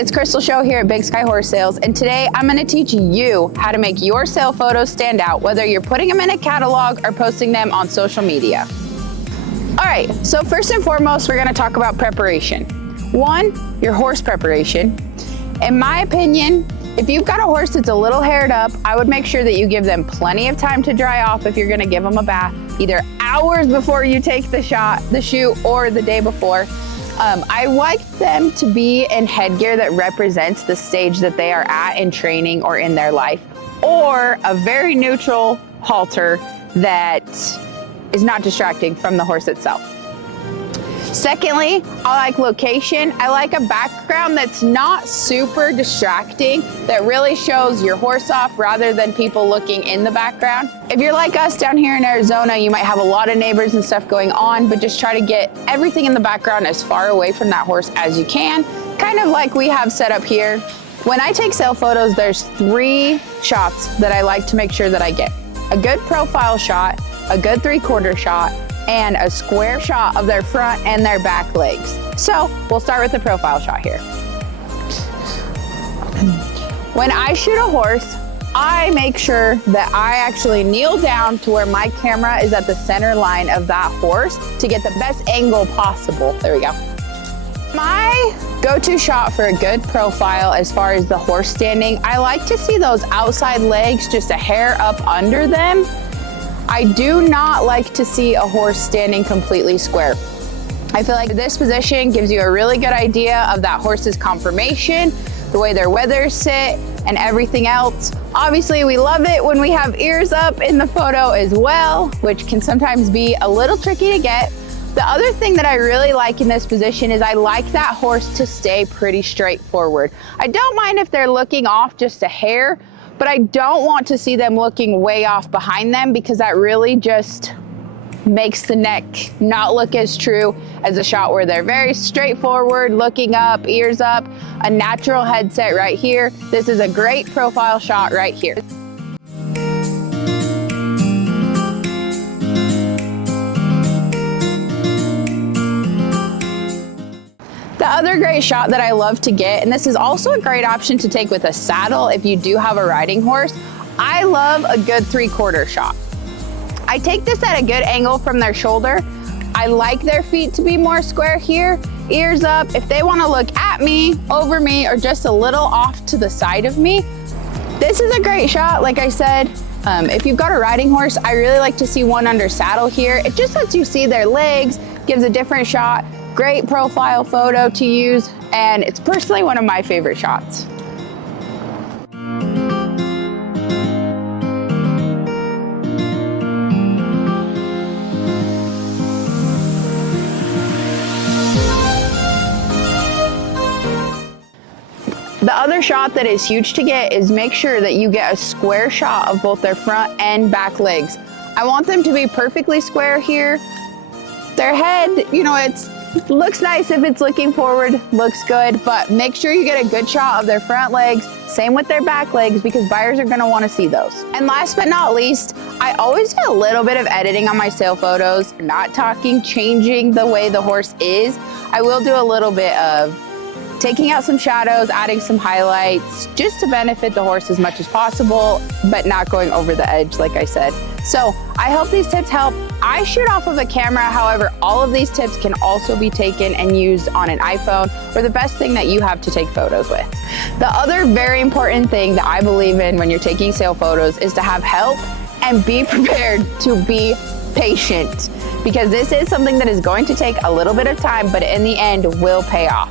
it's Crystal Show here at Big Sky Horse Sales, and today I'm going to teach you how to make your sale photos stand out, whether you're putting them in a catalog or posting them on social media. All right, so first and foremost, we're going to talk about preparation. One, your horse preparation. In my opinion, if you've got a horse that's a little haired up, I would make sure that you give them plenty of time to dry off if you're going to give them a bath, either hours before you take the shoot, or the day before. I like them to be in headgear that represents the stage that they are at in training or in their life, or a very neutral halter that is not distracting from the horse itself. Secondly, I like location. I like a background that's not super distracting, that really shows your horse off rather than people looking in the background. If you're like us down here in Arizona, you might have a lot of neighbors and stuff going on, but just try to get everything in the background as far away from that horse as you can, kind of like we have set up here. When I take sale photos, there's 3 shots that I like to make sure that I get. A good profile shot, a good 3/4 shot, and a square shot of their front and their back legs. So we'll start with the profile shot here. When I shoot a horse, I make sure that I actually kneel down to where my camera is at the center line of that horse to get the best angle possible. There we go. My go-to shot for a good profile as far as the horse standing, I like to see those outside legs just a hair up under them. I do not like to see a horse standing completely square. I feel like this position gives you a really good idea of that horse's conformation, the way their withers sit, and everything else. Obviously, we love it when we have ears up in the photo as well, which can sometimes be a little tricky to get. The other thing that I really like in this position is I like that horse to stay pretty straightforward. I don't mind if they're looking off just a hair, but I don't want to see them looking way off behind them, because that really just makes the neck not look as true as a shot where they're very straightforward, looking up, ears up, a natural headset right here. This is a great profile shot right here. The other great shot that I love to get, and this is also a great option to take with a saddle if you do have a riding horse, I love a good 3/4 shot. I take this at a good angle from their shoulder. I like their feet to be more square here, ears up. If they want to look at me, over me, or just a little off to the side of me, this is a great shot. Like I said, if you've got a riding horse, I really like to see one under saddle here. It just lets you see their legs, gives a different shot. Great profile photo to use, and it's personally one of my favorite shots. The other shot that is huge to get is make sure that you get a square shot of both their front and back legs. I want them to be perfectly square here. Their head, you know, it looks nice if it's looking forward, looks good, but make sure you get a good shot of their front legs, same with their back legs, because buyers are gonna wanna see those. And last but not least, I always do a little bit of editing on my sale photos, not talking, changing the way the horse is. I will do a little bit of taking out some shadows, adding some highlights, just to benefit the horse as much as possible, but not going over the edge, like I said. So I hope these tips help. I shoot off of a camera, however, all of these tips can also be taken and used on an iPhone, or the best thing that you have to take photos with. The other very important thing that I believe in when you're taking sale photos is to have help and be prepared to be patient, because this is something that is going to take a little bit of time, but in the end will pay off.